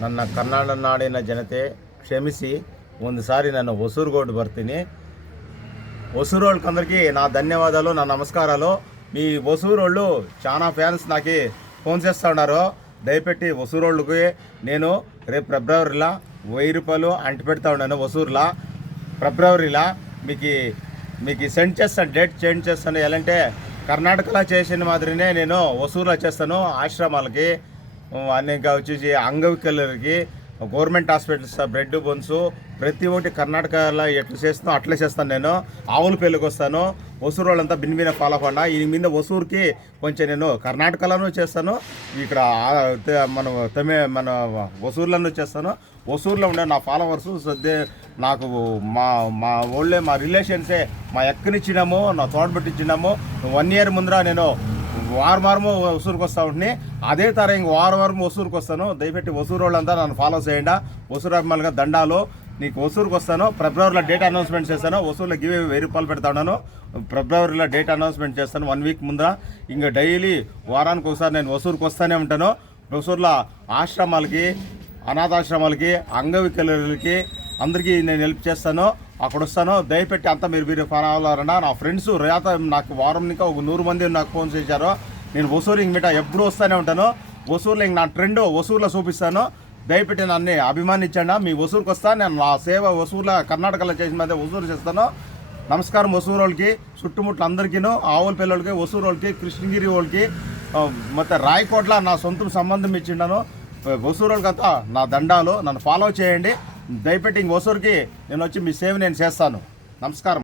ನನ್ನ ಕನ್ನಡ ನಾಡಿನ ಜನತೆ ಕ್ಷಮಿಸಿ ಒಂದು ಸಾರಿ నన్ను ఒసూరుగోడు ಬರ್ತೀನಿ. ఒసూరోళ్ళకందరికీ నా ధన్యవాదాలు, నా నమస్కారాలు. మీ ఒసూరోళ్ళు చాలా ఫ్యాన్స్ నాకు ఫోన్ చేస్తూ ఉన్నారు. దయపెట్టి ఒసూరోళ్ళకి నేను రేపు ఫిబ్రవరిలో 1000 రూపాయలు అంటి పెడతా ఉన్నాను. ఒసూరులో ఫిబ్రవరిలో మీకు సెండ్ చేస్తాను, డేట్ చేంజ్ చేస్తాను. ఎలాంటే కర్ణాటకలో చేసిన మాదిరినే నేను ఒసూరులో చేస్తాను. ఆశ్రమాలకి ఇంకా వచ్చేసి అంగవికలకి గవర్నమెంట్ హాస్పిటల్స్ బ్రెడ్ బోన్స్ ప్రతి ఒక్కటి కర్ణాటకలో ఎట్లా చేస్తానో అట్లా చేస్తాను. నేను ఆవుల పెళ్ళికి వస్తాను. ఒసూరు వాళ్ళంతా భిన్న ఫాలో అవ్వండి. ఈ మీద ఒసూరుకి కొంచెం నేను కర్ణాటకలోనూ చేస్తాను, ఇక్కడ మన ఒసూరులోనూ చేస్తాను. ఒసూరులో ఉండే నా ఫాలోవర్స్ నాకు మా ఓళ్ళే మా రిలేషన్సే మా ఎక్కనిచ్చినాము, నా తోడబెట్టించినాము. 1 ఇయర్ ముందర నేను వారము ఒసూరుకు వస్తూ ఉంటుంది. అదే తర ఇంక వారం ఒసూరుకు వస్తాను. దయపెట్టి ఒసూరు వాళ్ళంతా నన్ను ఫాలో చేయండి. ఒసూరు అభిమానులుగా దండాలు. నీకు ఒసూరుకు వస్తాను. ఫిబ్రవరిలో డేట్ అనౌన్స్మెంట్ చేస్తాను. ఒసూరులో గివ్ 1000 రూపాయలు పెడతా ఉన్నాను. ఫిబ్రవరిలో డేట్ అనౌన్స్మెంట్ చేస్తాను 1 వీక్ ముందర. ఇంకా డైలీ వారానికి ఒకసారి నేను ఒసూరుకు వస్తూనే ఉంటాను. ఒసూరులో ఆశ్రమాలకి, అనాథాశ్రమాలకి, అంగవికలకి అందరికీ నేను హెల్ప్ చేస్తాను. అక్కడ వస్తాను. దయపెట్టి అంతా మీరు ఫాలో అవ్వాలన్నా. నా ఫ్రెండ్స్ రేత నాకు వారం ఇంకా ఒక 100 మంది నాకు ఫోన్ చేశారు. నేను ఒసూరు ఇంక మీట ఎప్పుడు వస్తూనే ఉంటాను. ఒసూరులో ఇంక నా ట్రెండ్ ఒసూరులో చూపిస్తాను. దయపెట్టి నన్ను అభిమానించండి. మీ ఒసూరుకు వస్తాను. నేను నా సేవ ఒసూరులో కర్ణాటకలో చేసిన మధ్య ఒసూరు చేస్తాను. నమస్కారం ఒసూరు వాళ్ళకి, చుట్టుముట్ల అందరికీను, ఆవుల పిల్లలకి, ఒసూరు వాళ్ళకి, కృష్ణగిరి వాళ్ళకి, మొత్తం రాయకోట్ల నా సొంత సంబంధం ఇచ్చిండాను. ఒసూరు వాళ్ళకంతా నా దండాలు. నన్ను ఫాలో చేయండి. దయపెట్టి ఇంక ఒసూరుకి నేను వచ్చి మీ సేవ నేను చేస్తాను. నమస్కారం.